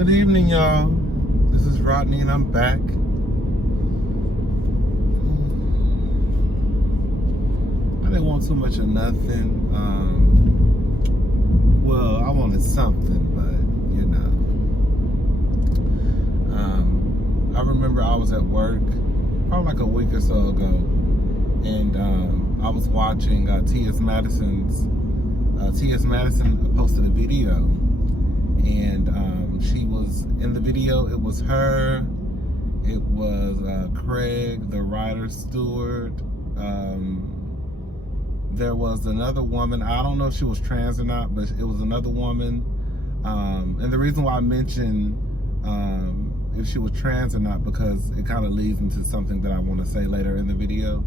Good evening, y'all. This is Rodney, and I'm back. I didn't want too much of nothing. Well, I wanted something, but you know. I remember I was at work probably like a week or so ago, and I was watching T.S. Madison posted a video, and she was in the video. It was her, it was Craig, the writer, Stewart. There was another woman. I don't know if she was trans or not, but it was another woman. And the reason why I mentioned if she was trans or not, because it kind of leads into something that I want to say later in the video.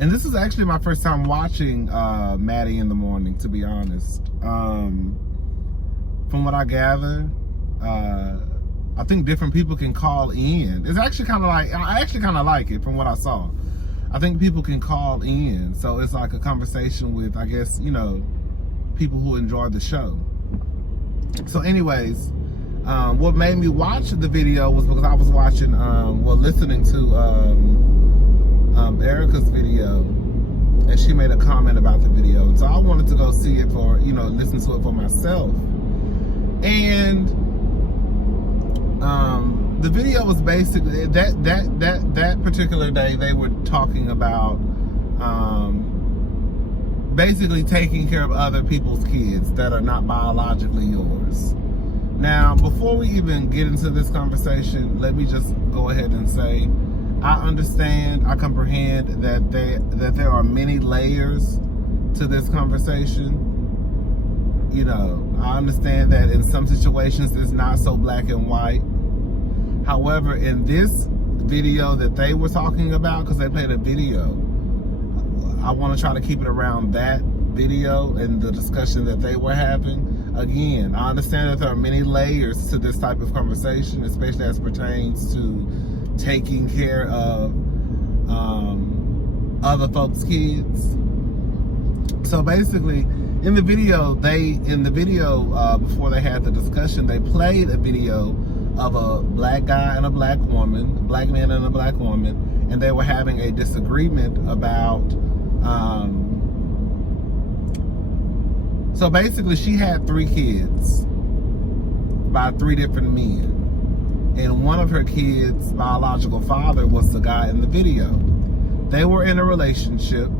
And this is actually my first time watching Maddie in the Morning, to be honest. From what I gather, I think different people can call in. It's actually kind of like, I actually kind of like it from what I saw. I think people can call in. So it's like a conversation with, I guess, you know, people who enjoy the show. So anyways, what made me watch the video was because I was watching, listening to Erica's video, and she made a comment about the video. And so I wanted to go see it for, you know, listen to it for myself. And the video was basically that particular day they were talking about basically taking care of other people's kids that are not biologically yours. Now, before we even get into this conversation, let me just go ahead and say I understand, I comprehend that there are many layers to this conversation. You know, I understand that in some situations it's not so black and white. However, in this video that they were talking about, because they played a video, I want to try to keep it around that video and the discussion that they were having. Again, I understand that there are many layers to this type of conversation, especially as pertains to taking care of other folks' kids. So basically, in the video, before they had the discussion, they played a video of a black guy and a black woman, a black man and a black woman, and they were having a disagreement about, so basically she had 3 kids by 3 different men. And one of her kids' biological father was the guy in the video. They were in a relationship.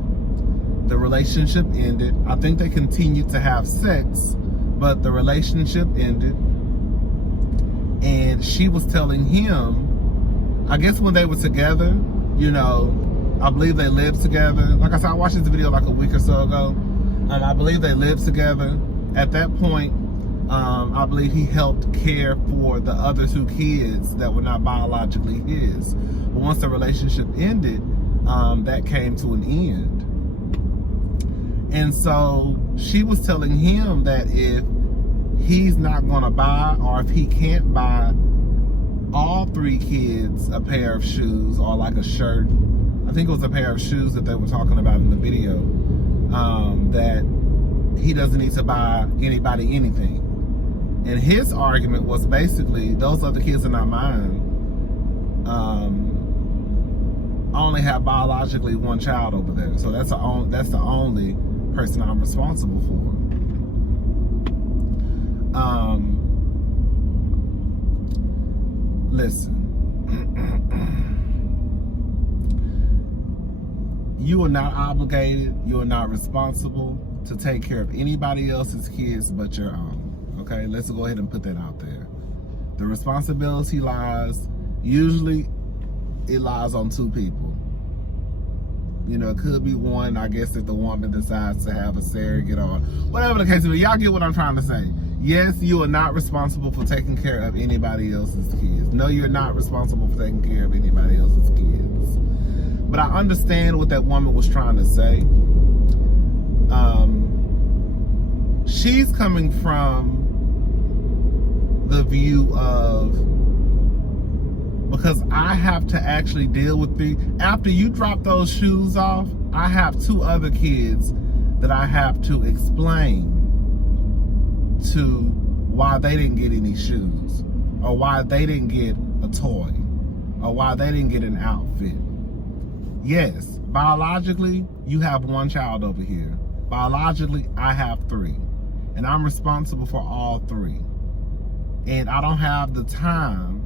The relationship ended. I think they continued to have sex, but the relationship ended. And she was telling him, I guess when they were together, you know, I believe they lived together. Like I said, I watched this video like a week or so ago. I believe they lived together. At that point, I believe he helped care for the other 2 kids that were not biologically his. But once the relationship ended, that came to an end. And so she was telling him that if he's not going to buy, or if he can't buy all 3 kids a pair of shoes or like a shirt, I think it was a pair of shoes that they were talking about in the video, that he doesn't need to buy anybody anything. And his argument was basically, those other kids are not mine. I only have biologically 1 child over there, so that's the only person I'm responsible for. Listen, you are not obligated, you are not responsible to take care of anybody else's kids but your own. Okay, let's go ahead and put that out there. The responsibility usually it lies on 2 people. You know, it could be 1, I guess, if the woman decides to have a surrogate or whatever the case may be. Y'all get what I'm trying to say. Yes, you are not responsible for taking care of anybody else's kids. No, you're not responsible for taking care of anybody else's kids. But I understand what that woman was trying to say. She's coming from the view of, because I have to actually deal with after you drop those shoes off, I have 2 other kids that I have to explain to why they didn't get any shoes, or why they didn't get a toy, or why they didn't get an outfit. Yes, biologically, you have one child over here. Biologically, I have 3. And I'm responsible for all 3. And I don't have the time,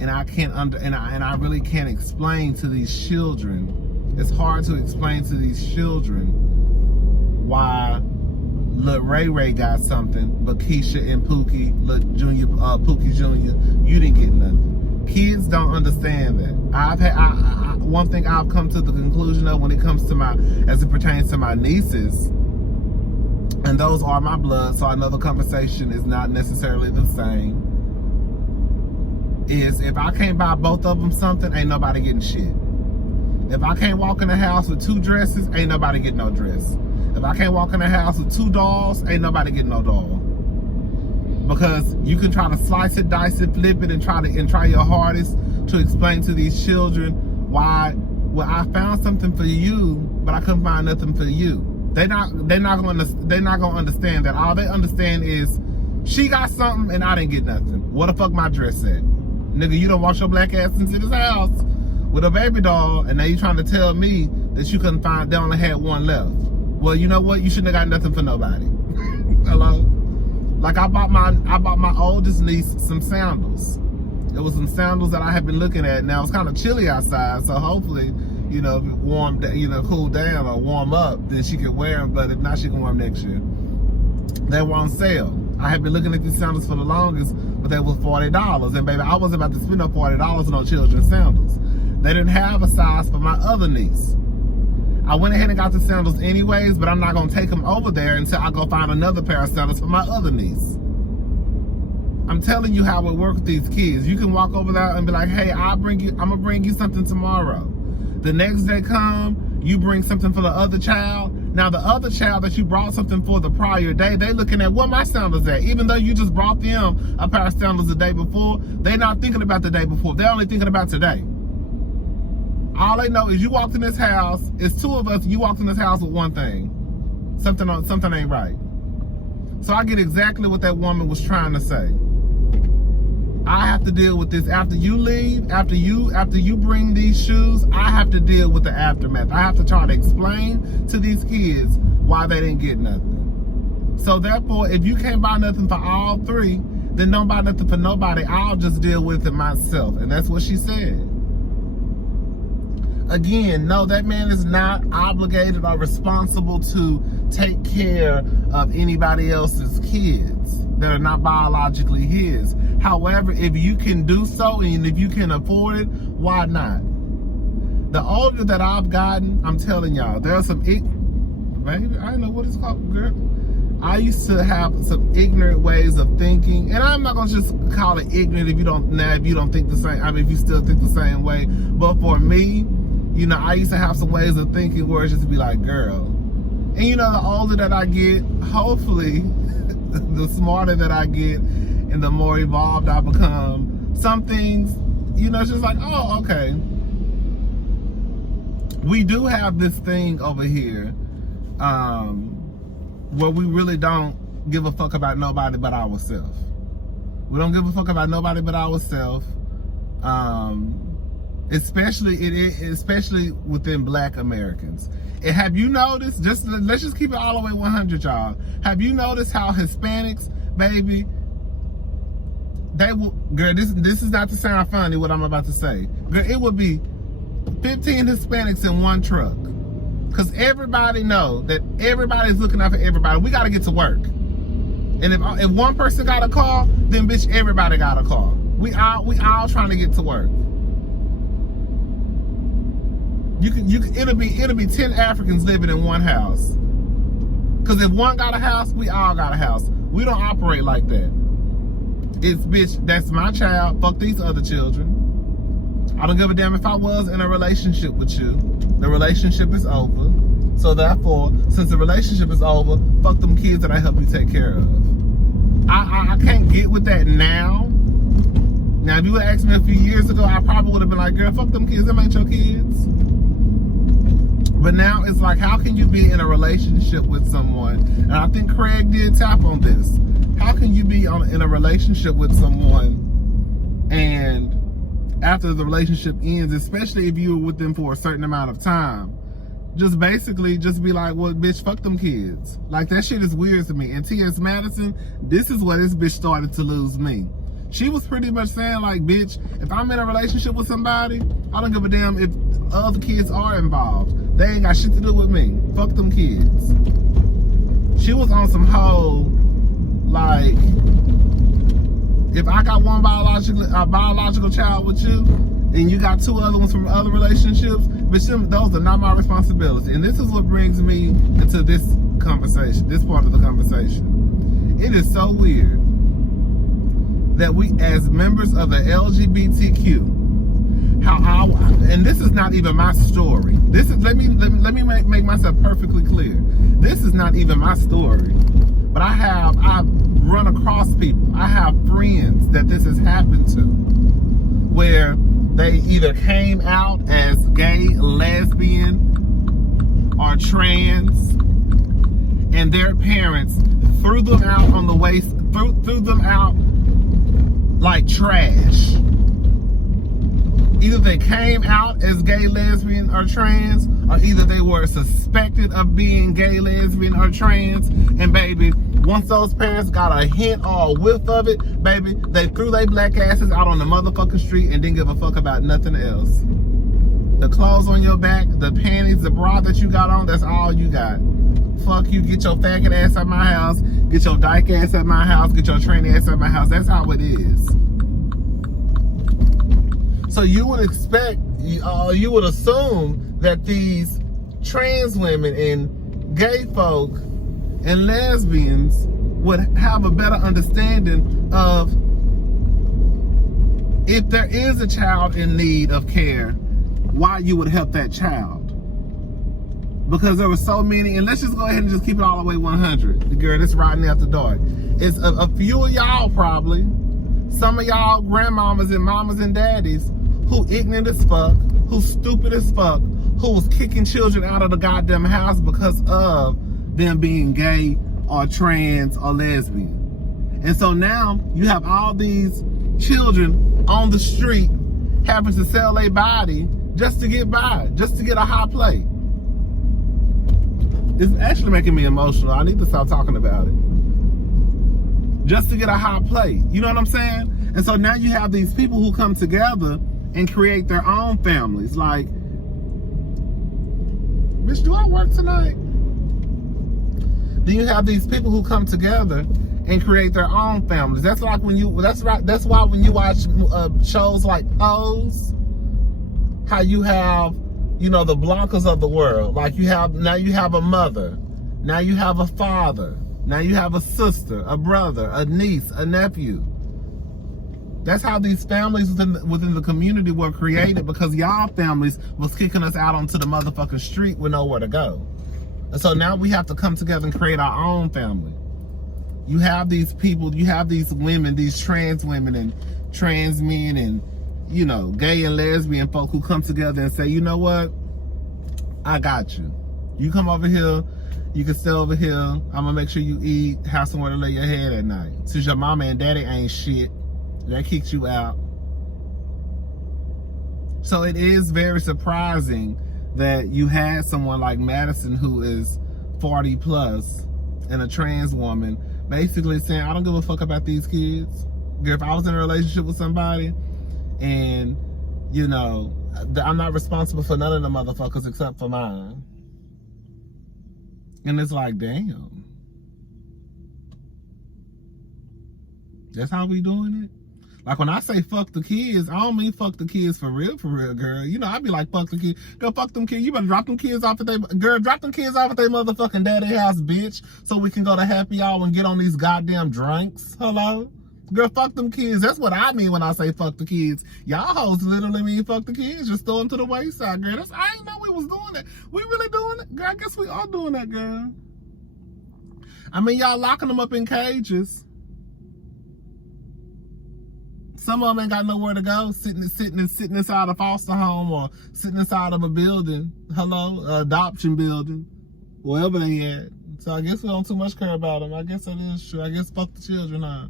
and I can't and I really can't explain to these children. It's hard to explain to these children why Lil Ray Got something, but Keisha and Pookie, Lil Junior, Pookie Junior, you didn't get nothing. Kids don't understand that. One thing I've come to the conclusion of when it comes to as it pertains to my nieces, and those are my blood, so I know the conversation is not necessarily the same, is if I can't buy both of them something, ain't nobody getting shit. If I can't walk in the house with 2 dresses, ain't nobody getting no dress. If I can't walk in the house with 2 dolls, ain't nobody getting no doll. Because you can try to slice it, dice it, flip it, and try your hardest to explain to these children why, well, I found something for you, but I couldn't find nothing for you. They're not gonna understand that. All they understand is she got something and I didn't get nothing. What the fuck my dress at? Nigga, you done walked your black ass into this house with a baby doll, and now you trying to tell me that you couldn't find, they only had 1 left. Well, you know what? You shouldn't have got nothing for nobody. Hello? Like I bought my oldest niece some sandals. It was some sandals that I had been looking at. Now it's kind of chilly outside, so hopefully, you know, cool down or warm up, then she can wear them. But if not, she can wear them next year. They were on sale. I had been looking at these sandals for the longest, but they were $40. And baby, I wasn't about to spend no $40 on no children's sandals. They didn't have a size for my other niece. I went ahead and got the sandals anyways, but I'm not gonna take them over there until I go find another pair of sandals for my other niece. I'm telling you how it works with these kids. You can walk over there and be like, hey, I'm gonna bring you something tomorrow. The next day come, you bring something for the other child. Now the other child that you brought something for the prior day, they looking at where my sandals at. Even though you just brought them a pair of sandals the day before, they're not thinking about the day before. They're only thinking about today. All they know is you walked in this house, it's 2 of us, you walked in this house with one thing. Something ain't right. So I get exactly what that woman was trying to say. I have to deal with this after you leave, after you bring these shoes, I have to deal with the aftermath. I have to try to explain to these kids why they didn't get nothing. So therefore, if you can't buy nothing for all 3, then don't buy nothing for nobody. I'll just deal with it myself. And that's what she said. Again, no, that man is not obligated or responsible to take care of anybody else's kids that are not biologically his. However, if you can do so and if you can afford it, why not? The older that I've gotten, I'm telling y'all, there are some, baby, I don't know what it's called, girl. I used to have some ignorant ways of thinking, and I'm not gonna just call it ignorant if you don't think the same. I mean, if you still think the same way. But for me, you know, I used to have some ways of thinking where it's just be like, girl. And you know, the older that I get, hopefully, the smarter that I get and the more evolved I become, some things, you know, it's just like, oh, okay. We do have this thing over here where we really don't give a fuck about nobody but ourselves. We don't give a fuck about nobody but ourselves. Especially within Black Americans. And have you noticed, let's just keep it all the way 100, y'all. Have you noticed how Hispanics, baby, they will, girl, this is not to sound funny what I'm about to say. Girl, it would be 15 Hispanics in one truck. Because everybody know that everybody's looking out for everybody. We got to get to work. And if one person got a car, then bitch, everybody got a car. We all trying to get to work. It'll be 10 Africans living in one house. Cause if one got a house, we all got a house. We don't operate like that. It's bitch, that's my child, fuck these other children. I don't give a damn if I was in a relationship with you. The relationship is over. So therefore, since the relationship is over, fuck them kids that I help you take care of. I can't get with that now. Now if you would ask me a few years ago, I probably would have been like, girl, fuck them kids, them ain't your kids. But now it's like, how can you be in a relationship with someone? And I think Craig did tap on this. How can you be in a relationship with someone and after the relationship ends, especially if you were with them for a certain amount of time, just basically just be like, well, bitch, fuck them kids. Like, that shit is weird to me. And T.S. Madison, this is where this bitch started to lose me. She was pretty much saying, like, bitch, if I'm in a relationship with somebody, I don't give a damn if other kids are involved. They ain't got shit to do with me. Fuck them kids. She was on some whole, like, if I got one biological child with you, and you got two other ones from other relationships, but those are not my responsibility. And this is what brings me into this conversation, this part of the conversation. It is so weird that we, as members of the LGBTQ, and this is not even my story. This is let me make myself perfectly clear. This is not even my story. But I've run across people. I have friends that this has happened to, where they either came out as gay, lesbian, or trans, and their parents threw them out on the waste, threw them out like trash. Either they came out as gay, lesbian, or trans, or either they were suspected of being gay, lesbian, or trans, and baby, once those parents got a hint or a whiff of it, baby, they threw their black asses out on the motherfucking street and didn't give a fuck about nothing else. The clothes on your back, the panties, the bra that you got on, that's all you got. Fuck you, get your faggot ass out my house, get your dyke ass out my house, get your tranny ass out my house. That's how it is. So you would expect, you would assume that these trans women and gay folk and lesbians would have a better understanding of if there is a child in need of care, why you would help that child. Because there were so many, and let's just go ahead and just keep it all the way 100. Girl, this Rodney After Dark. It's a few of y'all probably, some of y'all grandmamas and mamas and daddies, who ignorant as fuck, who stupid as fuck, who was kicking children out of the goddamn house because of them being gay or trans or lesbian. And so now you have all these children on the street having to sell their body just to get by, just to get a high plate. It's actually making me emotional. I need to stop talking about it. Just to get a high plate. You know what I'm saying? And so now you have these people who come together and create their own families. Like, bitch, do I work tonight? Then you have these people who come together and create their own families. That's like when you, that's why when you watch shows like Pose, how you have, you know, the Blancas of the world. Like now you have a mother, now you have a father, now you have a sister, a brother, a niece, a nephew. That's how these families within the community were created, because y'all families was kicking us out onto the motherfucking street with nowhere to go. And so now we have to come together and create our own family. You have these people, you have these women, these trans women and trans men and, you know, gay and lesbian folk who come together and say, you know what? I got you. You come over here, you can stay over here. I'm gonna make sure you eat, have somewhere to lay your head at night. Since your mama and daddy ain't shit, that kicked you out. So it is very surprising that you had someone like Madison, who is 40 plus and a trans woman, basically saying, I don't give a fuck about these kids. If I was in a relationship with somebody and, you know, I'm not responsible for none of the motherfuckers except for mine. And it's like, damn. That's how we doing it? Like, when I say fuck the kids, I don't mean fuck the kids for real, girl. You know, I be like, fuck the kids. Girl, fuck them kids. You better drop them kids off at drop them kids off at their motherfucking daddy house, bitch. So we can go to happy hour and get on these goddamn drinks. Hello? Girl, fuck them kids. That's what I mean when I say fuck the kids. Y'all hoes literally mean fuck the kids. Just throw them to the wayside, girl. I didn't know we was doing that. We really doing it? Girl, I guess we are doing that, girl. I mean, y'all locking them up in cages. Some of them ain't got nowhere to go, sitting inside a foster home or sitting inside of a building. Hello, adoption building, wherever they at. So I guess we don't too much care about them. I guess that is true. I guess fuck the children, huh?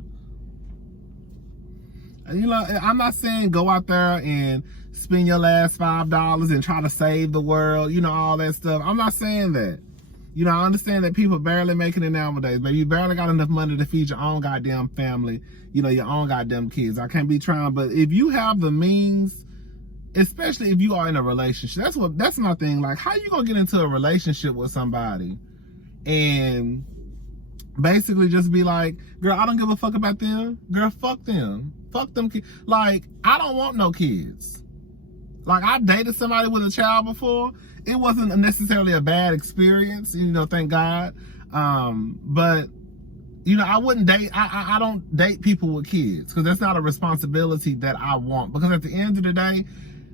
You know, I'm not saying go out there and spend your last $5 and try to save the world, you know, all that stuff. I'm not saying that. You know, I understand that people barely making it nowadays, but you barely got enough money to feed your own goddamn family, you know, your own goddamn kids. I can't be trying, but if you have the means, especially if you are in a relationship, that's my thing. Like, how you gonna get into a relationship with somebody and basically just be like, girl, I don't give a fuck about them. Girl, fuck them. Fuck them kids. Like, I don't want no kids. Like, I dated somebody with a child before. It wasn't necessarily a bad experience, you know, thank God. But, you know, I wouldn't date, I don't date people with kids because that's not a responsibility that I want. Because at the end of the day,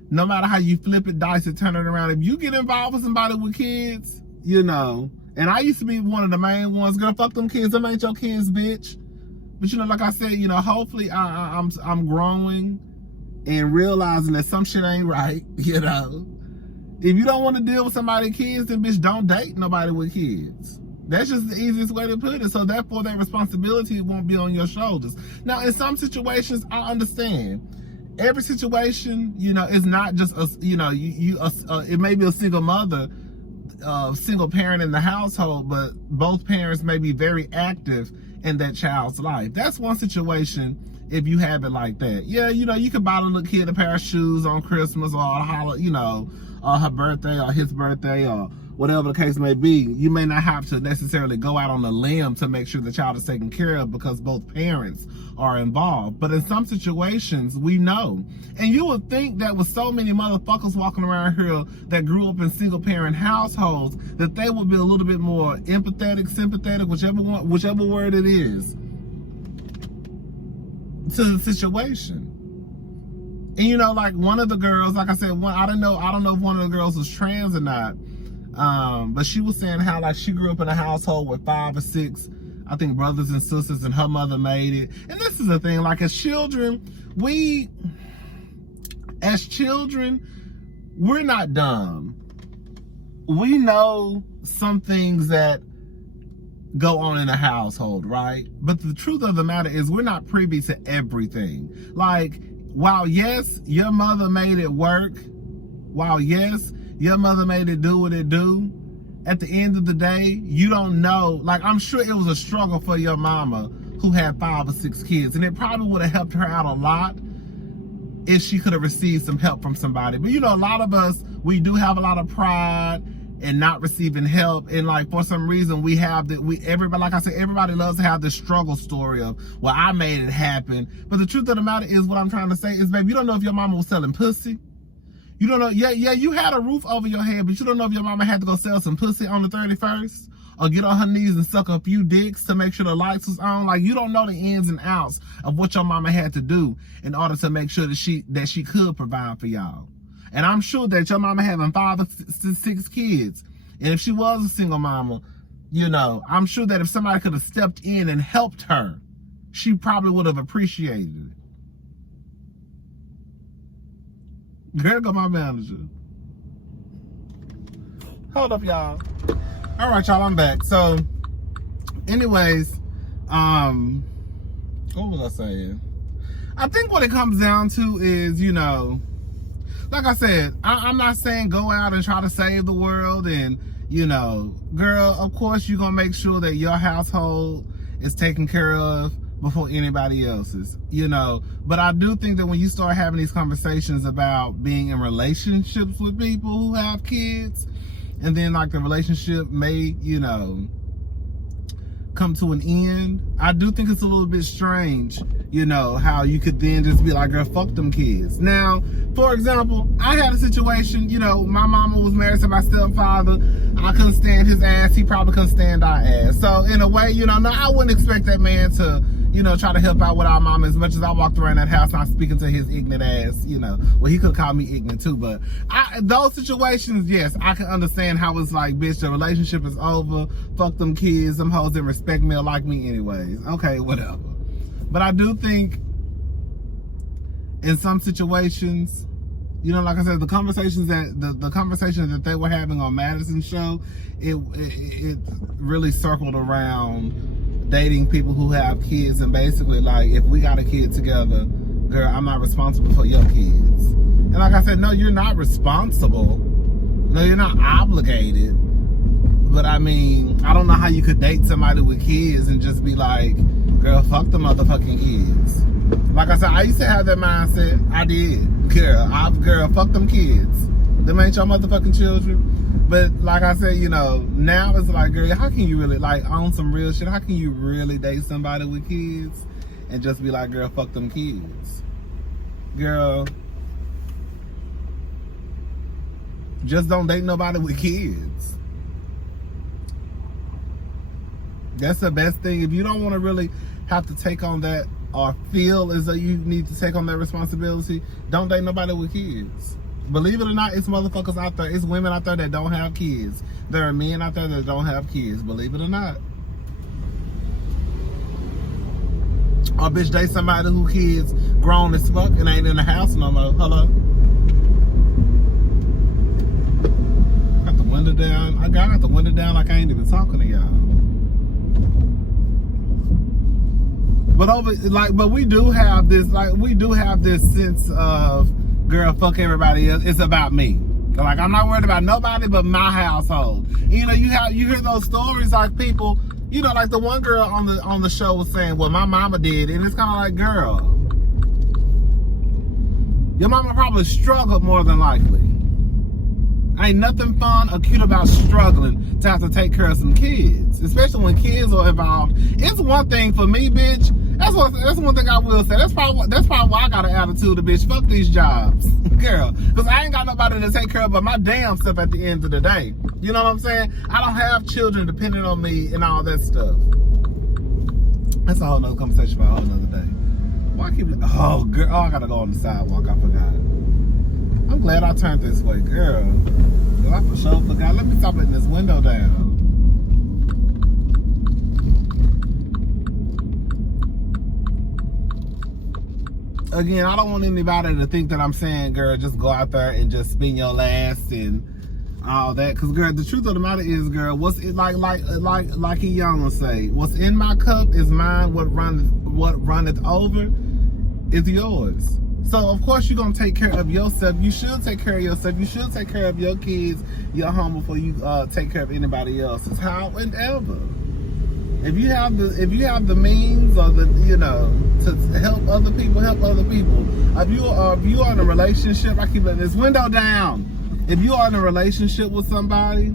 no matter how you flip it, dice it, turn it around, if you get involved with somebody with kids, you know, and I used to be one of the main ones, girl, fuck them kids, them ain't your kids, bitch. But, you know, like I said, you know, hopefully I'm growing and realizing that some shit ain't right, you know. If you don't want to deal with somebody's kids, then bitch, don't date nobody with kids. That's just the easiest way to put it. So therefore, that responsibility won't be on your shoulders. Now, in some situations, I understand. Every situation, you know, is not just a, you know, it may be a single mother, single parent in the household, but both parents may be very active in that child's life. That's one situation. If you have it like that, yeah, you know, you can buy the little kid a pair of shoes on Christmas or you know, her birthday or his birthday or whatever the case may be. You may not have to necessarily go out on a limb to make sure the child is taken care of because both parents are involved. But in some situations, we know. And you would think that with so many motherfuckers walking around here that grew up in single parent households, that they would be a little bit more empathetic, sympathetic, whichever word it is, to the situation. And you know, like one of the girls, like I said, I don't know if one of the girls was trans or not, but she was saying how like she grew up in a household with 5 or 6, I think, brothers and sisters, and her mother made it. And this is the thing, like as children, we're not dumb. We know some things that go on in a household, right? But the truth of the matter is we're not privy to everything. Like, while yes, your mother made it work, while yes, your mother made it do what it do, at the end of the day, you don't know. Like, I'm sure it was a struggle for your mama who had 5 or 6 kids, and it probably would have helped her out a lot if she could have received some help from somebody. But you know, a lot of us, we do have a lot of pride and not receiving help, and like for some reason we have that, everybody, like I said, everybody loves to have this struggle story of, well, I made it happen. But the truth of the matter is, what I'm trying to say is, babe, you don't know if your mama was selling pussy. You don't know. Yeah, you had a roof over your head, but you don't know if your mama had to go sell some pussy on the 31st or get on her knees and suck a few dicks to make sure the lights was on. Like, you don't know the ins and outs of what your mama had to do in order to make sure that she could provide for y'all. And I'm sure that your mama having 5 or 6 kids, and if she was a single mama, you know, I'm sure that if somebody could have stepped in and helped her, she probably would have appreciated it. Girl, go my manager. Hold up, y'all. All right, y'all, I'm back. So, anyways, what was I saying? I think what it comes down to is, you know, like I said, I'm not saying go out and try to save the world, and, you know, girl, of course you're going to make sure that your household is taken care of before anybody else's, you know. But I do think that when you start having these conversations about being in relationships with people who have kids, and then like the relationship may, you know, come to an end, I do think it's a little bit strange, you know, how you could then just be like, girl, fuck them kids. Now, for example, I had a situation, you know, my mama was married to my stepfather. I couldn't stand his ass. He probably couldn't stand our ass. So in a way, you know, no, I wouldn't expect that man to, you know, try to help out with our mama as much as I walked around that house not speaking to his ignorant ass, you know. Well, he could call me ignorant too, but those situations, yes, I can understand how it's like, bitch, the relationship is over. Fuck them kids. Them hoes didn't respect me or like me anyways. Okay, whatever. But I do think in some situations, You know, like I said, the conversations that they were having on Madison's show, it really circled around dating people who have kids, and basically like, if we got a kid together, girl, I'm not responsible for your kids. And like I said, no, you're not responsible. No, you're not obligated. But I mean, I don't know how you could date somebody with kids and just be like, girl, fuck the motherfucking kids. Like I said, I used to have that mindset. I did. Girl, fuck them kids. Them ain't your motherfucking children. But like I said, you know, now it's like, girl, how can you really, like, on some real shit, how can you really date somebody with kids and just be like, girl, fuck them kids? Girl, just don't date nobody with kids. That's the best thing. If you don't want to really have to take on that or feel as though you need to take on that responsibility, don't date nobody with kids. Believe it or not, it's motherfuckers out there, it's women out there that don't have kids. There are men out there that don't have kids, believe it or not. Or bitch, date somebody who kids grown as fuck and ain't in the house no more. Hello? Got the window down. I got the window down like I ain't even talking to y'all. But we do have this sense of, girl, fuck everybody else. It's about me. Like, I'm not worried about nobody but my household. You know, you hear those stories, like people, you know, like the one girl on the show was saying, well, my mama did, and it's kind of like, girl, your mama probably struggled more than likely. Ain't nothing fun or cute about struggling to have to take care of some kids, especially when kids are involved. It's one thing for me, bitch. That's one thing I will say. That's probably why I got an attitude of, bitch, fuck these jobs, girl. Because I ain't got nobody to take care of but my damn stuff at the end of the day. You know what I'm saying? I don't have children depending on me and all that stuff. That's a whole nother conversation for a whole nother day. Why keep? Oh, girl, I gotta go on the sidewalk. I forgot. I'm glad I turned this way, girl. I for sure forgot. Let me stop letting this window down. Again, I don't want anybody to think that I'm saying, girl, just go out there and just spend your last and all that. Cause girl, the truth of the matter is, girl, what's it like he young will say, what's in my cup is mine. What runneth over is yours. So of course you're gonna take care of yourself. You should take care of yourself. You should take care of your kids, your home, before you take care of anybody else's. However, if you have the means or the, you know, to help other people, help other people. If you are in a relationship, I keep letting this window down. If you are in a relationship with somebody,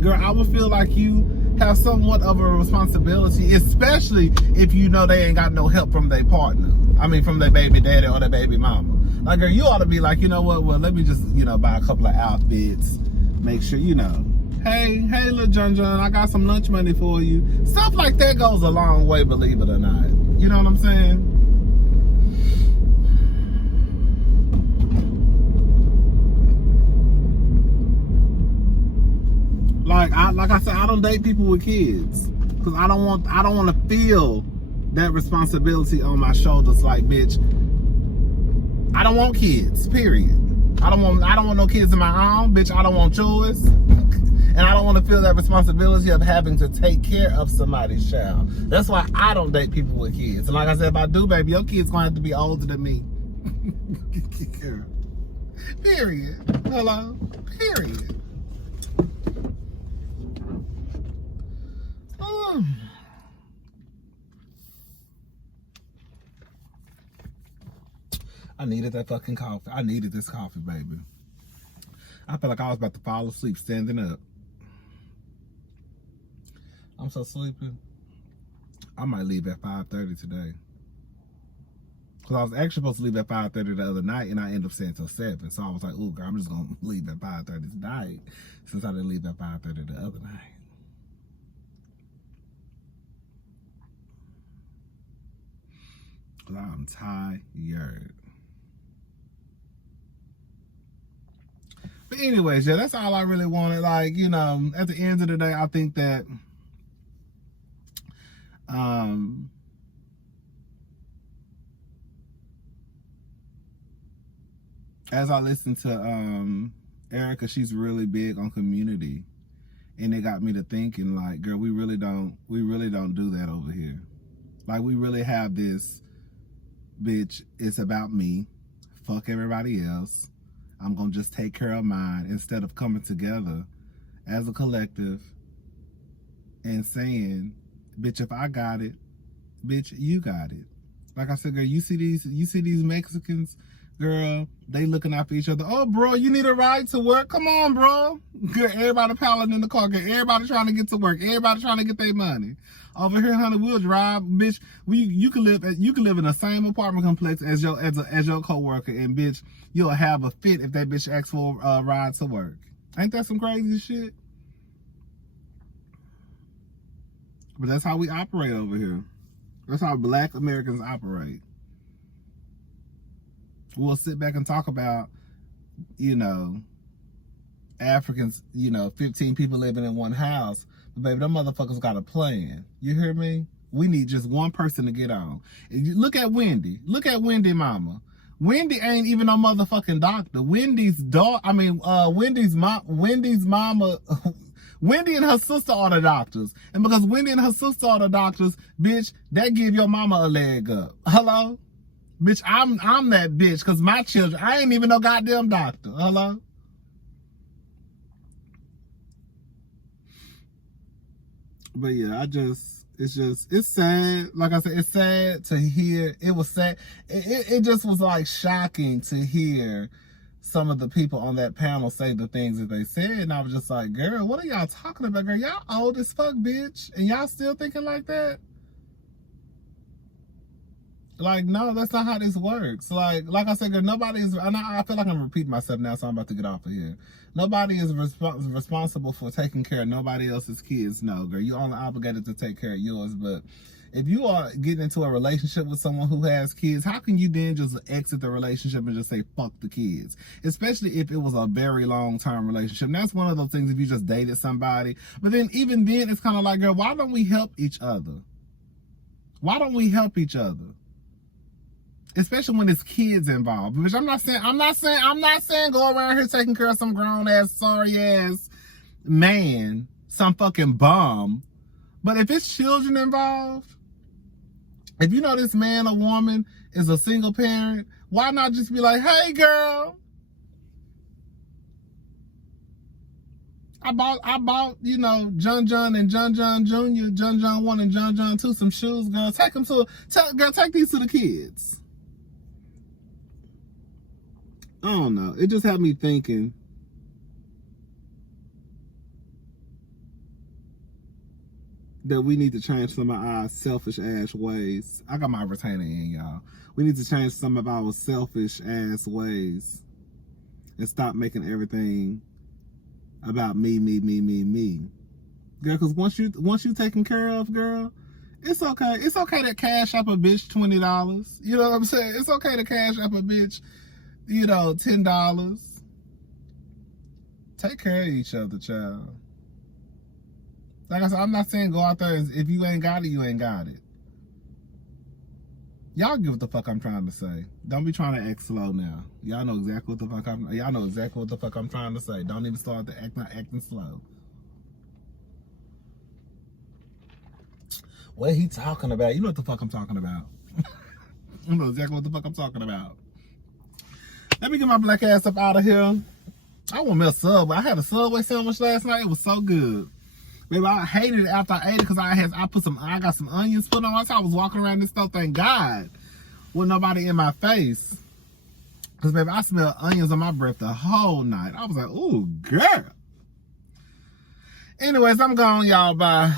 girl, I would feel like you have somewhat of a responsibility, especially if you know they ain't got no help from their partner. I mean, from their baby daddy or their baby mama. Like, girl, you ought to be like, you know what? Well, let me just, you know, buy a couple of outfits. Make sure, you know, hey, little John, I got some lunch money for you. Stuff like that goes a long way, believe it or not. You know what I'm saying? Like I said, I don't date people with kids because I don't want to feel that responsibility on my shoulders. Like, bitch, I don't want kids. Period. I don't want no kids of my own, bitch. I don't want yours, and I don't want to feel that responsibility of having to take care of somebody's child. That's why I don't date people with kids. And like I said, if I do, baby, your kid's gonna have to be older than me. Period. Hello. Period. I needed that fucking coffee. I needed this coffee, baby. I felt like I was about to fall asleep standing up. I'm so sleepy. I might leave at 5:30 today. Because I was actually supposed to leave at 5:30 the other night, and I ended up staying till 7. So I was like, ooh, girl, I'm just going to leave at 5:30 tonight, since I didn't leave at 5:30 the other night. Because I'm tired. But anyways, yeah, that's all I really wanted. Like, you know, at the end of the day, I think that as I listen to Erica, she's really big on community. And it got me to thinking, like, girl, we really don't do that over here. Like, we really have this, bitch, it's about me. Fuck everybody else. I'm gonna just take care of mine, instead of coming together as a collective and saying, bitch, if I got it, bitch, you got it. Like I said, girl, you see these Mexicans, girl, they looking out for each other. Oh, bro, you need a ride to work? Come on, bro. Girl, everybody piling in the car. Girl, everybody trying to get to work. Everybody trying to get their money. Over here, honey, we'll drive, bitch. You can live in the same apartment complex as your coworker, and bitch, you'll have a fit if that bitch asks for a ride to work. Ain't that some crazy shit? But that's how we operate over here. That's how Black Americans operate. We'll sit back and talk about, Africans, 15 people living in one house. But baby, them motherfuckers got a plan. You hear me? We need just one person to get on. Look at Wendy. Look at Wendy mama. Wendy ain't even no motherfucking doctor. Wendy's mama... Wendy and her sister are the doctors. And because Wendy and her sister are the doctors, bitch, that give your mama a leg up. Hello? Bitch, I'm that bitch, because my children, I ain't even no goddamn doctor. Hello? But yeah, it's sad. Like I said, it's sad to hear. It was sad. It just was like shocking to hear some of the people on that panel say the things that they said. And I was just like, girl, what are y'all talking about? Girl, y'all old as fuck, bitch. And y'all still thinking like that? Like, no, that's not how this works. Like I said, girl, nobody is, and I feel like I'm repeating myself now, so I'm about to get off of here. Nobody is responsible for taking care of nobody else's kids. No, girl, you're only obligated to take care of yours. But if you are getting into a relationship with someone who has kids, how can you then just exit the relationship and just say, fuck the kids? Especially if it was a very long-term relationship. And that's one of those things if you just dated somebody. But then, even then, it's kind of like, girl, why don't we help each other? Why don't we help each other? Especially when it's kids involved. Which I'm not saying go around here taking care of some grown-ass, sorry-ass man, some fucking bum. But if it's children involved, if you know this man or woman is a single parent, why not just be like, hey, girl, I bought, John and John Jr., John 1 and John 2 some shoes, girl. Take these to the kids. I don't know. It just had me thinking. That we need to change some of our selfish ass ways. I got my retainer in, y'all. We need to change some of our selfish ass ways and stop making everything about me. Girl, because once you taken care of, girl, it's okay. It's okay to cash up a bitch $20. You know what I'm saying? It's okay to cash up a bitch, $10. Take care of each other, child. Like I said, I'm not saying go out there and if you ain't got it, you ain't got it. Y'all get what the fuck I'm trying to say. Don't be trying to act slow now. Y'all know exactly what the fuck I'm trying to say. Don't even start to acting slow. What he talking about? You know what the fuck I'm talking about. You know exactly what the fuck I'm talking about. Let me get my black ass up out of here. I want me a Subway. I had a Subway sandwich last night. It was so good. Baby, I hated it after I ate it because I got some onions put on. That's how I was walking around this stuff, thank God, with nobody in my face. Because, baby, I smelled onions on my breath the whole night. I was like, ooh, girl. Anyways, I'm gone, y'all. Bye.